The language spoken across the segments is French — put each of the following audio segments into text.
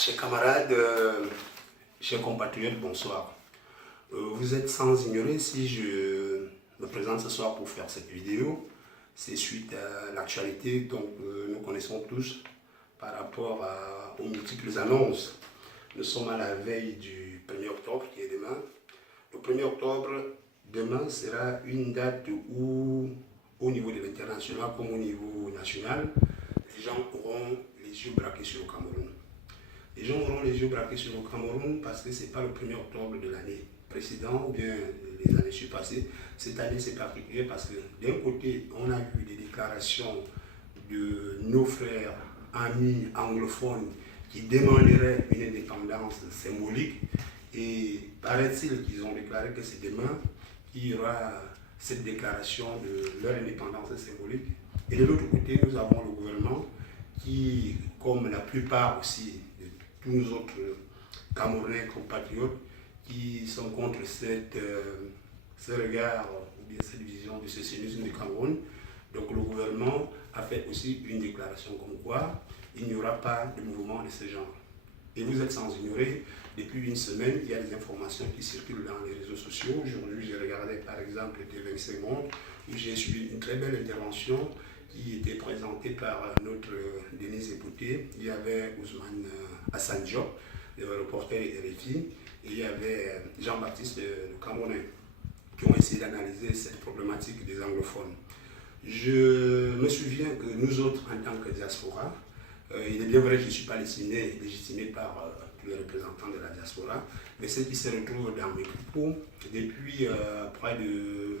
Chers camarades, chers compatriotes, bonsoir. Vous êtes sans ignorer si je me présente ce soir pour faire cette vidéo. C'est suite à l'actualité dont nous connaissons tous par rapport aux multiples annonces. Nous sommes à la veille du 1er octobre qui est demain. Le 1er octobre, demain sera une date où, au niveau de l'international comme au niveau national, les gens auront les yeux braqués sur le Cameroun. Les gens auront les yeux braqués sur le Cameroun parce que ce n'est pas le 1er octobre de l'année précédente ou bien les années surpassées. Cette année, c'est particulier parce que d'un côté, on a vu des déclarations de nos frères, amis anglophones qui demanderaient une indépendance symbolique. Et paraît-il qu'ils ont déclaré que c'est demain qu'il y aura cette déclaration de leur indépendance symbolique. Et de l'autre côté, nous avons le gouvernement qui, comme la plupart aussi de tous nos autres Camerounais compatriotes, qui sont contre ce regard ou bien cette vision du sécessionnisme du Cameroun. Donc le gouvernement a fait aussi une déclaration comme quoi il n'y aura pas de mouvement de ce genre. Et vous êtes sans ignorer, depuis une semaine, il y a des informations qui circulent dans les réseaux sociaux. Aujourd'hui, j'ai regardé par exemple TV25 Monde, où j'ai suivi une très belle intervention qui était présentée par notre Denise Epouté. Il y avait Ousmane Hassan Diop, le reporter RFI, et il y avait Jean-Baptiste le Camerounais, qui ont essayé d'analyser cette problématique des anglophones. Je me souviens que nous autres, en tant que diaspora, il est bien vrai que je ne suis pas légitimé par tous les représentants de la diaspora, mais ce qui se retrouve dans mes propos, depuis près de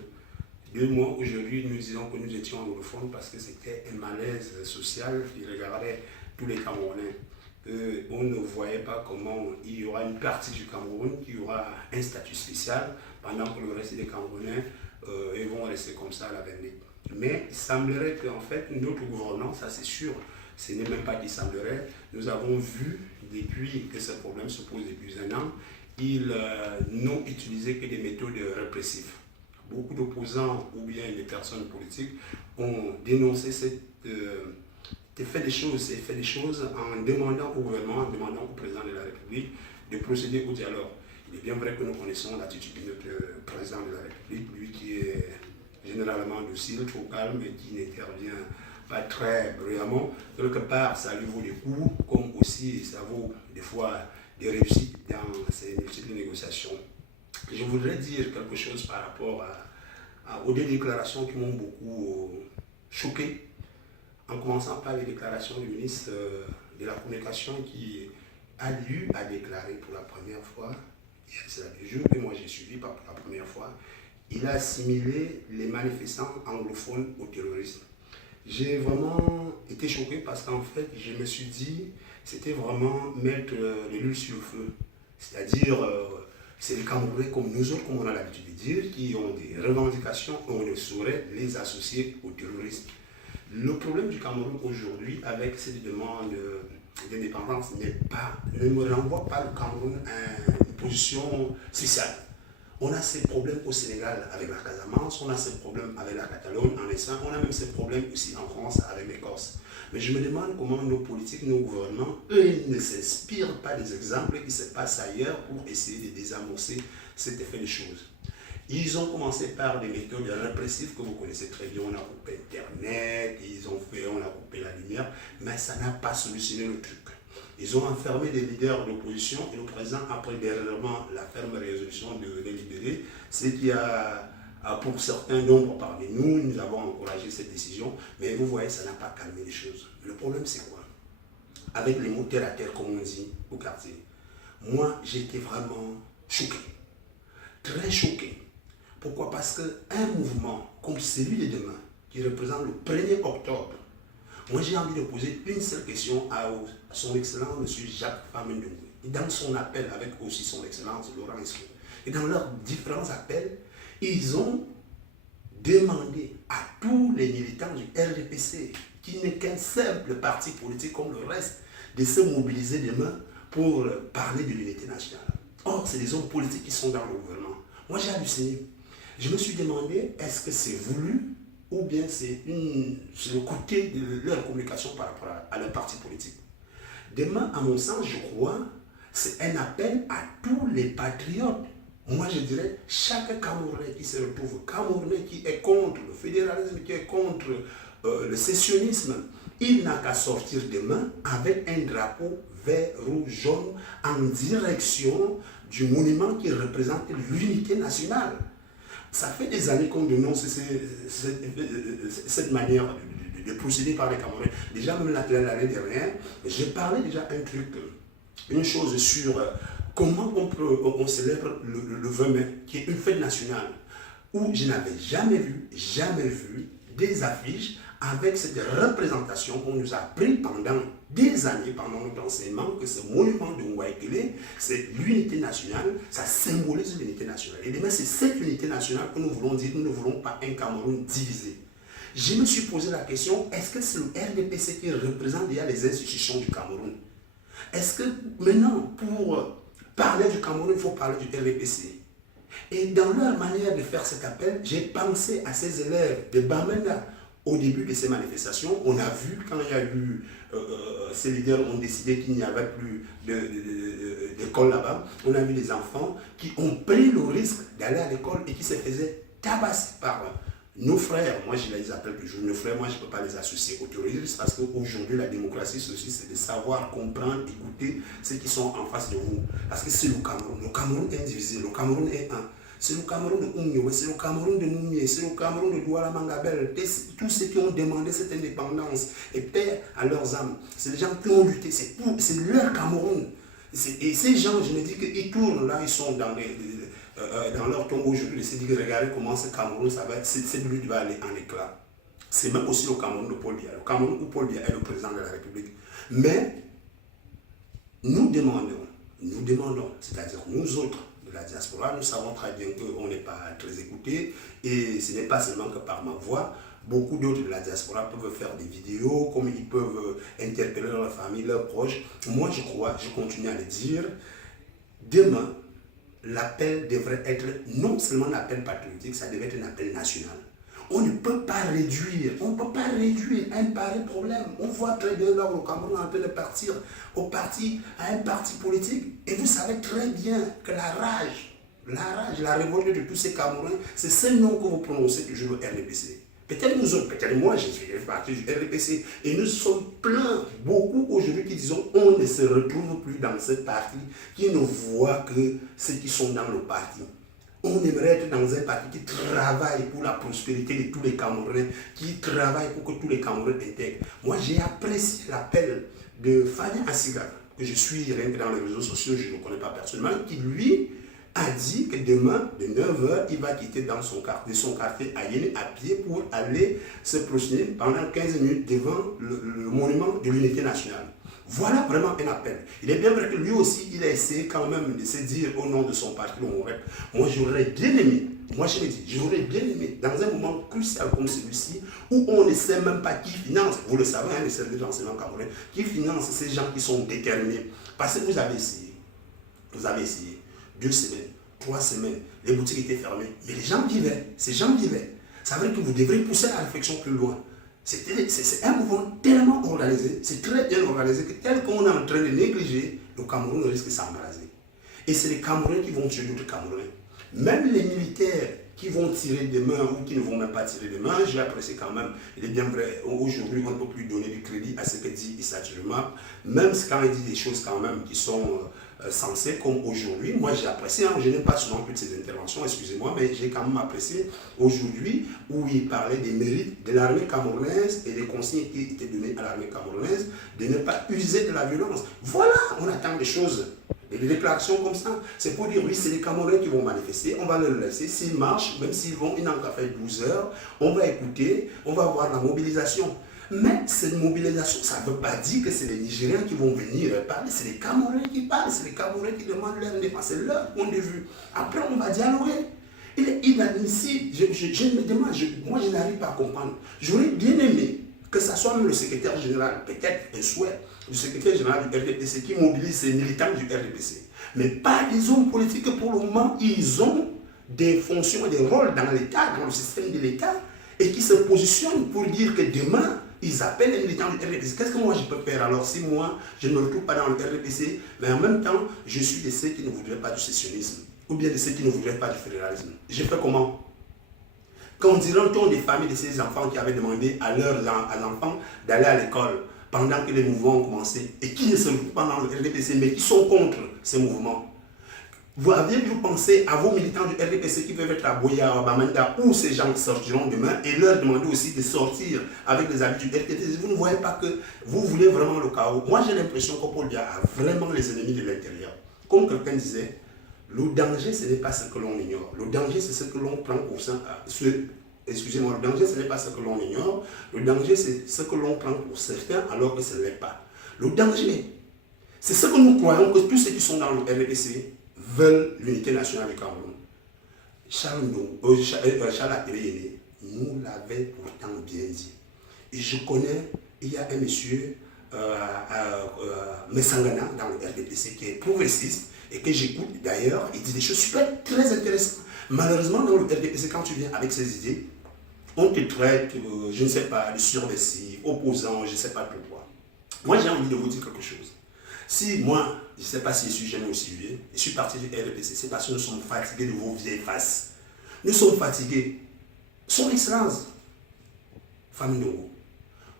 2 mois aujourd'hui, nous disons que nous étions anglophones parce que c'était un malaise social qui regardait tous les Camerounais. On ne voyait pas comment il y aura une partie du Cameroun qui aura un statut spécial pendant que le reste des Camerounais ils vont rester comme ça à la vérité. Mais il semblerait qu'en fait notre gouvernance, ça c'est sûr, ce n'est même pas qu'il semblerait, nous avons vu depuis que ce problème se pose depuis 1 an, ils n'ont utilisé que des méthodes répressives. Beaucoup d'opposants ou bien des personnes politiques ont dénoncé cet effet des choses en demandant au gouvernement, en demandant au président de la République de procéder au dialogue. Il est bien vrai que nous connaissons l'attitude de notre président de la République, lui qui est généralement docile, trop calme et qui n'intervient pas très bruyamment. Quelque part, ça lui vaut des coups, comme aussi ça vaut des fois des réussites dans ces multiples négociations. Je voudrais dire quelque chose par rapport aux deux déclarations qui m'ont beaucoup choqué, en commençant par les déclarations du ministre de la Communication qui a eu à déclarer pour la première fois, c'est le jour que moi j'ai suivi pour la première fois, il a assimilé les manifestants anglophones aux terroristes. J'ai vraiment été choqué parce qu'en fait, je me suis dit, c'était vraiment mettre de l'huile sur le feu. C'est-à-dire, c'est les Camerounais comme nous autres, comme on a l'habitude de dire, qui ont des revendications et on ne saurait les associer aux terroristes. Le problème du Cameroun aujourd'hui, avec cette demande d'indépendance, ne me renvoie pas le Cameroun à une position spéciale. On a ces problèmes au Sénégal avec la Casamance, on a ces problèmes avec la Catalogne en Espagne, on a même ces problèmes aussi en France avec l'Écosse. Mais je me demande comment nos politiques, nos gouvernements, eux, ne s'inspirent pas des exemples qui se passent ailleurs pour essayer de désamorcer cet effet de choses. Ils ont commencé par des méthodes répressives que vous connaissez très bien. On a coupé Internet, on a coupé la lumière, mais ça n'a pas solutionné le truc. Ils ont enfermé des leaders d'opposition et le président a pris dernièrement la ferme résolution de les libérer, ce qui a, pour certains nombres parmi nous, nous avons encouragé cette décision, mais vous voyez, ça n'a pas calmé les choses. Le problème, c'est quoi? Avec les mots terre à terre, comme on dit au quartier, moi, j'étais vraiment choqué, très choqué. Pourquoi? Parce qu'un mouvement comme celui de demain, qui représente le 1er octobre, moi j'ai envie de poser une seule question à son excellence, M. Jacques Famendongue. Et dans son appel avec aussi son excellence Laurent Esco, et dans leurs différents appels, ils ont demandé à tous les militants du RDPC, qui n'est qu'un simple parti politique comme le reste, de se mobiliser demain pour parler de l'unité nationale. Or, c'est des hommes politiques qui sont dans le gouvernement. Moi j'ai halluciné. Je me suis demandé, est-ce que c'est voulu ou bien c'est le côté de leur communication par rapport à leur parti politique. Demain, à mon sens, je crois, c'est un appel à tous les patriotes. Moi, je dirais, chaque Camerounais qui se retrouve, Camerounais qui est contre le fédéralisme, qui est contre le sécessionnisme, il n'a qu'à sortir demain avec un drapeau vert, rouge, jaune en direction du monument qui représente l'unité nationale. Ça fait des années qu'on dénonce cette manière de procéder par les Camerounais. Déjà, même l'année dernière, j'ai parlé déjà un truc, une chose sur comment on célèbre le 20 mai, qui est une fête nationale, où je n'avais jamais vu des affiches avec cette représentation qu'on nous a pris pendant des années, pendant notre enseignement, que ce monument de Ngouaïkele, c'est l'unité nationale, ça symbolise l'unité nationale. Et demain, c'est cette unité nationale que nous voulons dire, nous ne voulons pas un Cameroun divisé. Je me suis posé la question, est-ce que c'est le RDPC qui représente déjà les institutions du Cameroun? Est-ce que maintenant, pour parler du Cameroun, il faut parler du RDPC? Et dans leur manière de faire cet appel, j'ai pensé à ces élèves de Bamenda. Au début de ces manifestations, on a vu, quand il y a eu, ces leaders ont décidé qu'il n'y avait plus d'école là-bas, on a vu des enfants qui ont pris le risque d'aller à l'école et qui se faisaient tabasser par nos frères. Moi, je les appelle toujours nos frères, moi, je ne peux pas les associer aux terroristes parce qu'aujourd'hui, la démocratie, ceci, c'est de savoir, comprendre, écouter ceux qui sont en face de vous. Parce que c'est le Cameroun. Le Cameroun est indivisible, le Cameroun est un. C'est le Cameroun de Oumio, c'est le Cameroun de Noumie, c'est le Cameroun de Douala Mangabel, tous ceux qui ont demandé cette indépendance et paix à leurs âmes. C'est les gens qui ont lutté, c'est leur Cameroun. Et ces gens, je me dis qu'ils tournent là, ils sont dans leur tombeau aujourd'hui, ils se disent, regardez comment ce Cameroun, cette lutte va aller en éclat. C'est même aussi le Cameroun de Paul Biya. Le Cameroun où Paul Biya est le président de la République. Mais nous demandons, c'est-à-dire nous autres, de la diaspora, nous savons très bien qu'on n'est pas très écoutés et ce n'est pas seulement que par ma voix. Beaucoup d'autres de la diaspora peuvent faire des vidéos, comme ils peuvent interpeller leur famille, leurs proches. Moi, je crois, je continue à le dire, demain, l'appel devrait être non seulement un appel patriotique, ça devrait être un appel national. On ne peut pas réduire, un pareil problème. On voit très bien là où le Cameroun est en train de partir à un parti politique. Et vous savez très bien que la rage, la révolte de tous ces Camerounais, c'est ce nom que vous prononcez toujours le RDPC. Peut-être nous autres, peut-être moi, je suis parti du RDPC. Et nous sommes pleins, beaucoup aujourd'hui qui disent on ne se retrouve plus dans ce parti, qui ne voit que ceux qui sont dans le parti. On aimerait être dans un parti qui travaille pour la prospérité de tous les Camerounais, qui travaille pour que tous les Camerounais intègrent. Moi, j'ai apprécié l'appel de Fania Asiga, que je suis rien que dans les réseaux sociaux, je ne le connais pas personnellement, qui lui a dit que demain, de 9 h, il va quitter de son quartier à Yéné à pied pour aller se prosterner pendant 15 minutes devant le monument de l'unité nationale. Voilà vraiment un appel. Il est bien vrai que lui aussi, il a essayé quand même de se dire au nom de son parti, moi j'aurais bien aimé, moi je me dis, j'aurais bien aimé, dans un moment crucial comme celui-ci, où on ne sait même pas qui finance, vous le savez, les services d'enseignement camerounais, qui finance ces gens qui sont déterminés. Parce que vous avez essayé, 2 semaines, 3 semaines, les boutiques étaient fermées, mais les gens vivaient, ces gens vivaient. Ça veut dire que vous devrez pousser la réflexion plus loin. C'est un mouvement tellement organisé, c'est très bien organisé que tel qu'on est en train de négliger, le Cameroun risque de s'embraser. Et c'est les Camerounais qui vont tuer d'autres Camerounais. Même les militaires qui vont tirer demain ou qui ne vont même pas tirer demain, j'ai apprécié quand même. Il est bien vrai, aujourd'hui on ne peut plus donner du crédit à ce que dit Issa Tchiluma, même quand il dit des choses quand même qui sont sensées comme aujourd'hui. Moi j'ai apprécié, je n'aime pas souvent toutes ces interventions, excusez-moi, mais j'ai quand même apprécié aujourd'hui où il parlait des mérites de l'armée camerounaise et des consignes qui étaient données à l'armée camerounaise de ne pas user de la violence. Voilà, on attend des choses. Et des déclarations comme ça, c'est pour dire oui, c'est les Camerounais qui vont manifester, on va les laisser, s'ils marchent, même s'ils vont, ils n'ont qu'à faire 12 heures, on va écouter, on va voir la mobilisation. Mais cette mobilisation, ça ne veut pas dire que c'est les Nigériens qui vont venir parler, c'est les Camerounais qui parlent, c'est les Camerounais qui demandent leur indépendance, c'est leur point de vue. Après, on va dialoguer. Il est inadmissible, je me demande, moi je n'arrive pas à comprendre. J'aurais bien aimé que ce soit même le secrétaire général, peut-être un souhait, du secrétaire général du RDPC qui mobilise ces militants du RDPC. Mais pas des hommes politiques pour le moment, ils ont des fonctions et des rôles dans l'État, dans le système de l'État. et qui se positionnent pour dire que demain, ils appellent les militants du RDPC. Qu'est-ce que moi je peux faire alors si moi je ne me retrouve pas dans le RDPC, mais en même temps, je suis de ceux qui ne voudraient pas du sécessionnisme, ou bien de ceux qui ne voudraient pas du fédéralisme. Je fais comment? Quand on dira-t-on des familles de ces enfants qui avaient demandé à leurs enfants d'aller à l'école pendant que les mouvements ont commencé et qui ne se retrouvent pas dans le RDPC mais qui sont contre ces mouvements? Vous aviez-vous pensé à vos militants du RDPC qui peuvent être à Boya, à Bamenda, où ces gens sortiront demain et leur demander aussi de sortir avec les habits du RDPC? Vous ne voyez pas que vous voulez vraiment le chaos? Moi j'ai l'impression que Paul Biya a vraiment les ennemis de l'intérieur. Comme quelqu'un disait, le danger ce n'est pas ce que l'on ignore. Le danger c'est ce que l'on prend pour ça. Excusez-moi, le danger ce n'est pas ce que l'on ignore. Le danger c'est ce que l'on prend pour certains alors que ce n'est pas. Le danger, c'est ce que nous croyons que tous ceux qui sont dans le RDPC veulent l'unité nationale du Cameroun. Charles Akéréyéné nous l'avait pourtant bien dit. Et je connais, il y a un monsieur, Messangana, dans le RDPC, qui est progressiste, et que j'écoute d'ailleurs, il dit des choses super très intéressantes. Malheureusement, dans le RDPC, quand tu viens avec ces idées, on te traite, je ne sais pas, de subversif, opposant, je ne sais pas pourquoi. Moi, j'ai envie de vous dire quelque chose. Si moi, je ne sais pas si je suis jeune ou si vieux, je suis parti du RDPC, c'est parce que nous sommes fatigués de vos vieilles faces. Nous sommes fatigués. Son Excellence, famille Nongo,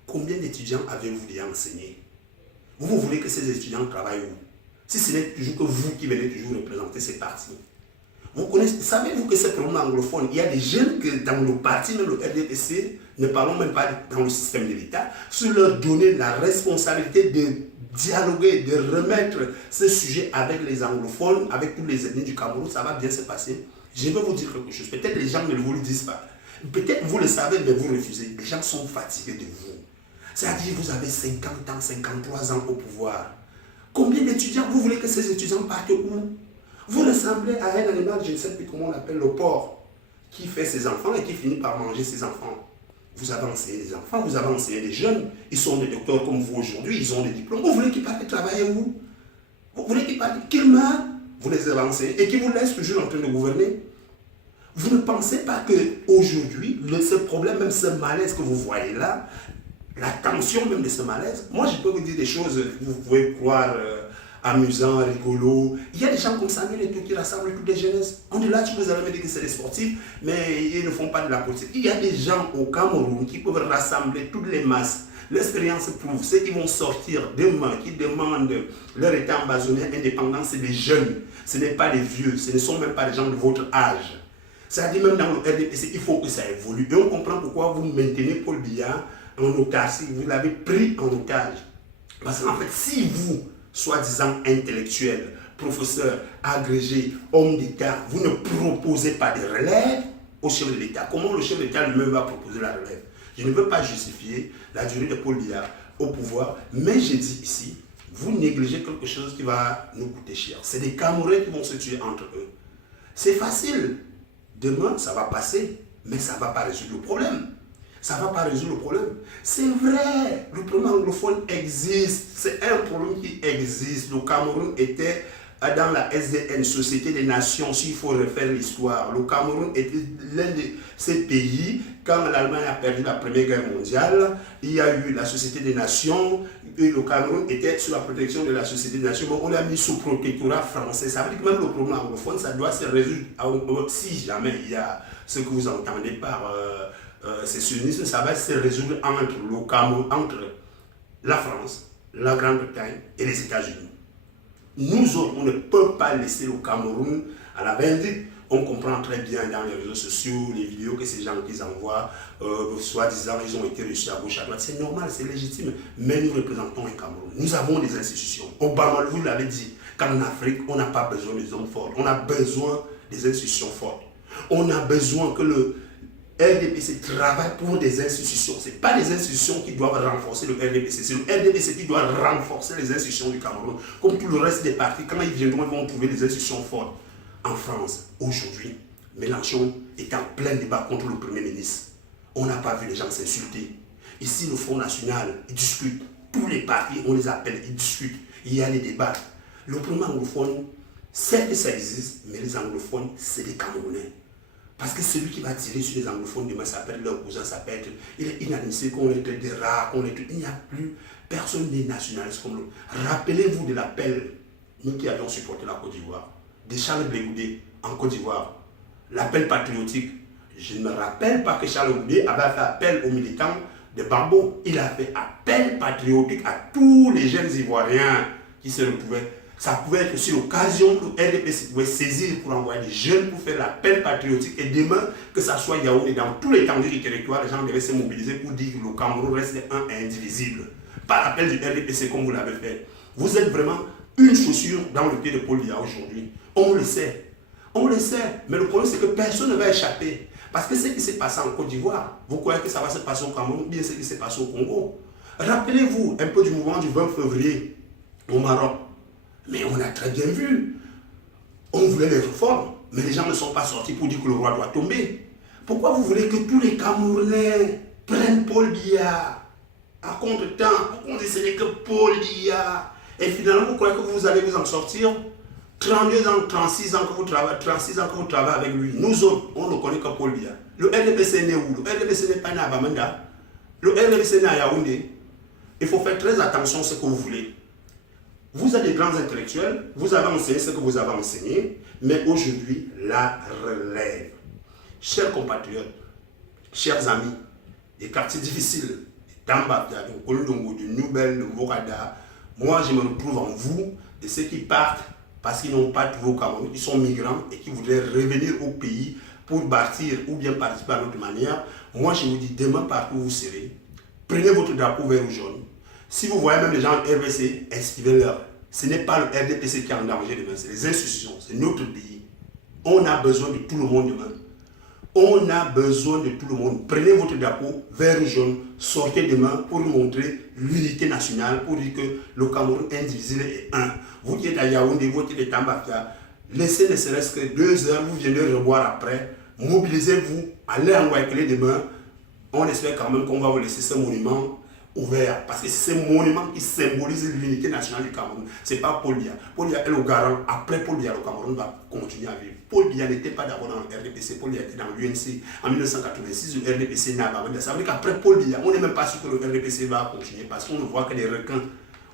combien d'étudiants avez-vous déjà enseigné? Vous voulez que ces étudiants travaillent où? Si ce n'est toujours que vous qui venez toujours représenter ces partis. Vous connaissez, savez-vous que ces problèmes anglophones, il y a des jeunes que dans le parti, même le RDPC, ne parlons même pas dans le système de l'État, sur leur donner la responsabilité de dialoguer, de remettre ce sujet avec les anglophones, avec tous les ethnies du Cameroun, ça va bien se passer. Je vais vous dire quelque chose. Peut-être les gens ne vous le disent pas. Peut-être vous le savez, mais vous refusez. Les gens sont fatigués de vous. C'est-à-dire que vous avez 50 ans, 53 ans au pouvoir. Combien d'étudiants vous voulez que ces étudiants partent où? Vous ressemblez à un animal, je ne sais plus comment on appelle, le porc, qui fait ses enfants et qui finit par manger ses enfants. Vous avez enseigné des enfants, vous avez enseigné des jeunes, ils sont des docteurs comme vous aujourd'hui, ils ont des diplômes. Vous voulez qu'ils partent travailler où? Vous voulez qu'ils meurent? Vous les avez enseignés et qu'ils vous laissent toujours en train de gouverner. Vous ne pensez pas qu'aujourd'hui, ce problème, même ce malaise que vous voyez là, la tension même de ce malaise, moi je peux vous dire des choses, vous pouvez croire amusant, rigolo. Il y a des gens comme Samuel et tout qui rassemblent toutes les jeunesses. On est là, tu vous allez me dire que c'est des sportifs, mais ils ne font pas de la politique. Il y a des gens au Cameroun qui peuvent rassembler toutes les masses. L'expérience prouve, ceux qui vont sortir demain, qui demandent leur état embassonné indépendant, c'est des jeunes. Ce n'est pas des vieux, ce ne sont même pas des gens de votre âge. C'est-à-dire même dans le RDPC, il faut que ça évolue. Et on comprend pourquoi vous maintenez Paul Biya en otage, si vous l'avez pris en otage. Parce qu'en fait, si vous, soi-disant intellectuel, professeur, agrégé, homme d'État, vous ne proposez pas de relève au chef de l'État, comment le chef de l'État lui-même va proposer la relève? Je ne veux pas justifier la durée de Paul Biya au pouvoir, mais je dis ici, vous négligez quelque chose qui va nous coûter cher. C'est des Camerounais qui vont se tuer entre eux. C'est facile. Demain, ça va passer, mais ça ne va pas résoudre le problème. Ça ne va pas résoudre le problème. C'est vrai, le problème anglophone existe. C'est un problème qui existe. Le Cameroun était dans la SDN, Société des Nations, s'il faut refaire l'histoire. Le Cameroun était l'un de ces pays, quand l'Allemagne a perdu la Première Guerre mondiale, il y a eu la Société des Nations, et le Cameroun était sous la protection de la Société des Nations, mais on l'a mis sous protectorat français. Ça veut dire que même le problème anglophone, ça doit se résoudre, si jamais il y a ce que vous entendez par sécessionnisme, ça va se résoudre entre le Cameroun, entre la France, la Grande-Bretagne et les États-Unis. Nous autres, on ne peut pas laisser le Cameroun à la vindicte. On comprend très bien dans les réseaux sociaux, les vidéos que ces gens qu'ils envoient, soi-disant, ils ont été reçus à gauche, à droite. C'est normal, c'est légitime. Mais nous représentons un Cameroun. Nous avons des institutions. Obama, vous l'avez dit, qu'en Afrique, on n'a pas besoin des hommes forts. On a besoin des institutions fortes. On a besoin que le RDPC travaille pour des institutions. Ce n'est pas les institutions qui doivent renforcer le RDPC. C'est le RDPC qui doit renforcer les institutions du Cameroun. Comme tout le reste des partis, quand ils viendront, ils vont trouver des institutions fortes. En France, aujourd'hui, Mélenchon est en plein débat contre le Premier ministre. On n'a pas vu les gens s'insulter. Ici, le Front National, ils discutent. Tous les partis, on les appelle, ils discutent. Il y a des débats. Le problème anglophone, certes ça existe, mais les anglophones, c'est des Camerounais. Parce que celui qui va tirer sur les anglophones demain, ça peut être leur cousin, ça peut être... Il est inadmissible qu'on ait des rares, qu'on ait... Il n'y a plus personne n'est nationaliste comme l'autre. Rappelez-vous de l'appel, nous qui avions supporté la Côte d'Ivoire, de Charles Blé Goudé en Côte d'Ivoire. L'appel patriotique. Je ne me rappelle pas que Charles Goudé avait fait appel aux militants de Barbeau. Il a fait appel patriotique à tous les jeunes Ivoiriens qui se retrouvaient. Ça pouvait être aussi l'occasion où le RDPC pouvait saisir pour envoyer des jeunes pour faire l'appel patriotique. Et demain, que ça soit Yaoundé, dans tous les tendus du territoire, les gens devaient se mobiliser pour dire que le Cameroun reste un et indivisible. Pas l'appel du RDPC comme vous l'avez fait. Vous êtes vraiment une chaussure dans le pied de Paul Biya aujourd'hui. On le sait. On le sait. Mais le problème, c'est que personne ne va échapper. Parce que ce qui s'est passé en Côte d'Ivoire, vous croyez que ça va se passer au Cameroun ou bien ce qui s'est passé au Congo? Rappelez-vous un peu du mouvement du 20 février au Maroc. Mais on a très bien vu. On voulait les réformes, mais les gens ne sont pas sortis pour dire que le roi doit tomber. Pourquoi vous voulez que tous les Camerounais prennent Paul Biya à contre-temps? Pourquoi on dit que ce n'est que Paul Biya? Et finalement, vous croyez que vous allez vous en sortir? 32 ans, 36 ans que vous travaillez avec lui. Nous autres, on ne connaît que Paul Biya. Le RDPC est né où? Le RDPC n'est pas né à Bamenda. Le RDPC est né à Yaoundé. Il faut faire très attention à ce que vous voulez. Vous êtes des grands intellectuels, vous avez enseigné ce que vous avez enseigné, mais aujourd'hui, la relève. Chers compatriotes, chers amis, des quartiers difficiles, d'Ambabia, de Kolondongo, de Noubel, de Morada, moi je me retrouve en vous, de ceux qui partent parce qu'ils n'ont pas trouvé au Cameroun, qui sont migrants et qui voudraient revenir au pays pour bâtir ou bien participer à notre manière. Moi je vous dis, demain partout où vous serez, prenez votre drapeau vert ou jaune. Si vous voyez même les gens en RVC, inscrivez-leur. Ce n'est pas le RDPC qui est en danger demain, c'est les institutions, c'est notre pays. On a besoin de tout le monde demain. On a besoin de tout le monde. Prenez votre drapeau vert ou jaune, sortez demain pour montrer l'unité nationale, pour dire que le Cameroun indivisible est un. Vous qui êtes à Yaoundé, vous qui êtes à Tambafia, laissez ne serait-ce que 2 heures, vous viendrez revoir après. Mobilisez-vous, allez en Waikele demain. On espère quand même qu'on va vous laisser ce monument ouvert, parce que c'est ce monument qui symbolise l'unité nationale du Cameroun. Ce n'est pas Paul Biya. Paul Biya est le garant. Après Paul Biya, le Cameroun va continuer à vivre. Paul Biya n'était pas d'abord dans le RDPC, Paul Biya était dans l'UNC. En 1986, le RDPC n'a pas. Ça veut dire qu'après Paul Biya, on n'est même pas sûr que le RDPC va continuer, parce qu'on ne voit que des requins.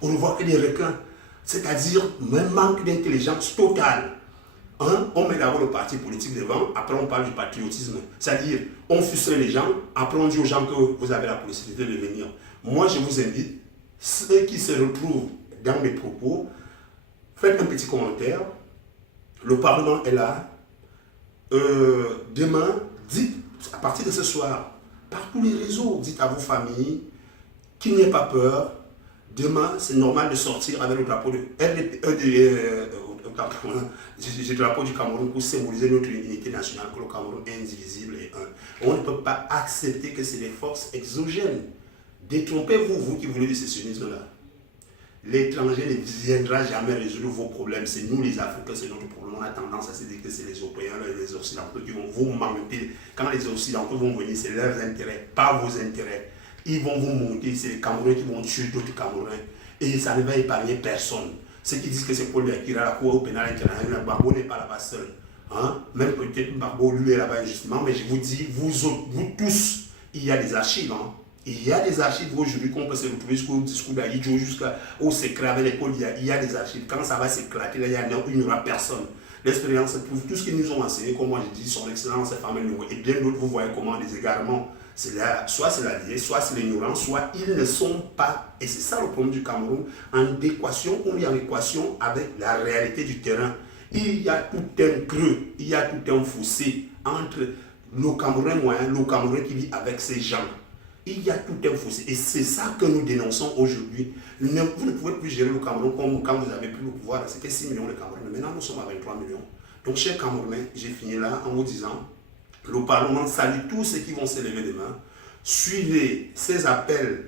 On ne voit que des requins. C'est-à-dire un manque d'intelligence totale. Hein? On met d'abord le parti politique devant, après on parle du patriotisme. C'est-à-dire, on frustre les gens, après on dit aux gens que vous avez la possibilité de venir. Moi, je vous invite, ceux qui se retrouvent dans mes propos, faites un petit commentaire. Le Parlement est là. Demain, dites, à partir de ce soir, par tous les réseaux, dites à vos familles qu'il n'y ait pas peur. Demain, c'est normal de sortir avec le drapeau du drapeau du Cameroun pour symboliser notre unité nationale, que le Cameroun est indivisible et un. On ne peut pas accepter que c'est des forces exogènes. Détrompez-vous, vous qui voulez du sécessionnisme-là. L'étranger ne viendra jamais résoudre vos problèmes. C'est nous les Africains, c'est notre problème. On a tendance à se dire que c'est les Européens et les Occidentaux qui vont vous monter. Quand les Occidentaux vont venir, c'est leurs intérêts, pas vos intérêts. Ils vont vous monter, c'est les Camerounais qui vont tuer d'autres Camerounais. Et ça ne va épargner personne. Ceux qui disent que c'est Paul Biya qui ira à la Cour pénale internationale, Barbeau n'est pas là-bas seul. Hein? Même peut-être Barbeau, lui, est là-bas injustement. Mais je vous dis, vous tous, il y a des archives. Hein? Il y a des archives aujourd'hui qu'on peut se retrouver jusqu'au discours d'Aïdjo, jusqu'au secret avec les Paul Biya. Il y a des archives. Quand ça va s'éclater, là, il n'y aura personne. L'expérience prouve tout ce qu'ils nous ont enseigné, comme moi je dis, son excellence, sa femme et bien d'autres, vous voyez comment les égarements, soit c'est la vieille, soit c'est l'ignorance, soit ils ne sont pas, et c'est ça le problème du Cameroun, en équation ou en équation avec la réalité du terrain. Il y a tout un creux, il y a tout un fossé entre le Cameroun moyen, le Cameroun qui vit avec ces gens. Il y a tout un fossé. Et c'est ça que nous dénonçons aujourd'hui. Vous ne pouvez plus gérer le Cameroun comme quand vous avez pris le pouvoir. C'était 6 millions de Camerounais. Maintenant, nous sommes à 23 millions. Donc, chers Camerounais, j'ai fini là en vous disant, le Parlement salue tous ceux qui vont s'élever demain. Suivez ces appels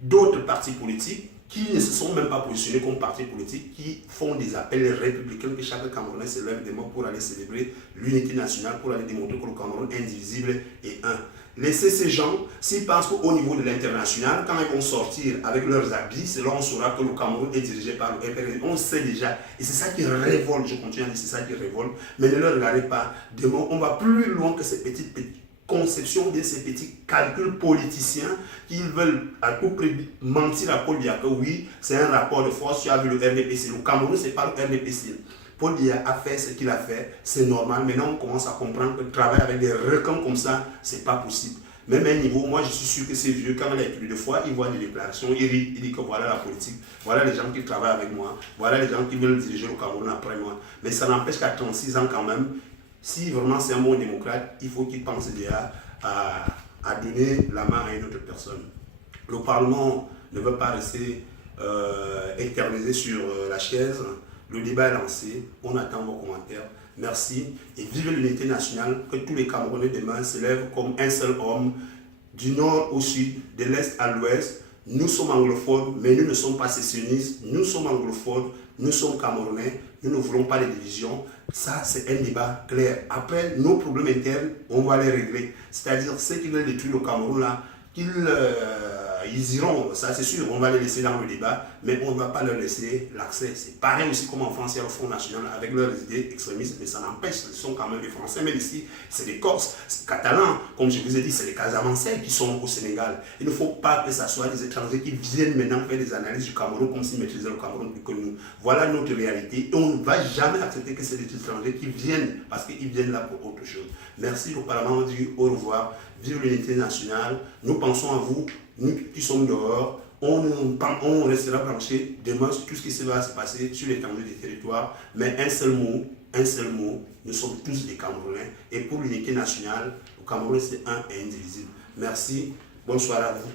d'autres partis politiques qui ne se sont même pas positionnés comme partis politiques, qui font des appels républicains, que chaque Camerounais se lève demain pour aller célébrer l'unité nationale, pour aller démontrer que le Cameroun indivisible est un. Laissez ces gens, s'ils pensent qu'au niveau de l'international, quand ils vont sortir avec leurs habits, c'est là on saura que le Cameroun est dirigé par le FRN. On sait déjà. Et c'est ça qui révolte, je continue à dire, c'est ça qui révolte. Mais ne le regardez pas. Demain, on va plus loin que ces petites conceptions, bien ces petits calculs politiciens qui veulent à tout prix mentir à Paul Biya que oui, c'est un rapport de force, tu as vu le RDPC. Le Cameroun, c'est pas le RDPC. Paul Biya a fait ce qu'il a fait, c'est normal. Maintenant, on commence à comprendre que travailler avec des requins comme ça, c'est pas possible. Même à un niveau, moi je suis sûr que ces vieux, quand il a plus de fois, ils voient des déclarations, il rit, il dit que voilà la politique, voilà les gens qui travaillent avec moi, voilà les gens qui veulent diriger le Cameroun après moi. Mais ça n'empêche qu'à 36 ans quand même, si vraiment c'est un bon démocrate, il faut qu'il pense déjà à donner la main à une autre personne. Le Parlement ne veut pas rester éternisé sur la chaise. Le débat est lancé. On attend vos commentaires. Merci et vive l'unité nationale. Que tous les Camerounais demain se lèvent comme un seul homme, du nord au sud, de l'est à l'ouest. Nous sommes anglophones, mais nous ne sommes pas sécessionnistes. Nous sommes anglophones, nous sommes Camerounais. Nous ne voulons pas de division. Ça, c'est un débat clair. Après, nos problèmes internes, on va les régler. C'est-à-dire, ceux qui veulent détruire le Cameroun, là, ils iront, ça c'est sûr, on va les laisser dans le débat, mais on ne va pas leur laisser l'accès. C'est pareil aussi comme en France, il y a le Front National avec leurs idées extrémistes, mais ça n'empêche, ce sont quand même des Français, mais ici, c'est des Corses, c'est des Catalans, comme je vous ai dit, c'est les Casamancais qui sont au Sénégal. Il ne faut pas que ce soit des étrangers qui viennent maintenant faire des analyses du Cameroun comme s'ils maîtrisaient le Cameroun plus que nous. Voilà notre réalité et on ne va jamais accepter que c'est des étrangers qui viennent parce qu'ils viennent là pour autre chose. Merci, le Parlement dit au revoir, vive l'unité nationale, nous pensons à vous. Nous qui sommes dehors, on restera branchés demain sur tout ce qui va se passer sur l'étendue des territoires. Mais un seul mot, nous sommes tous des Camerounais. Et pour l'unité nationale, le Cameroun c'est un et indivisible. Merci, bonne soirée à vous.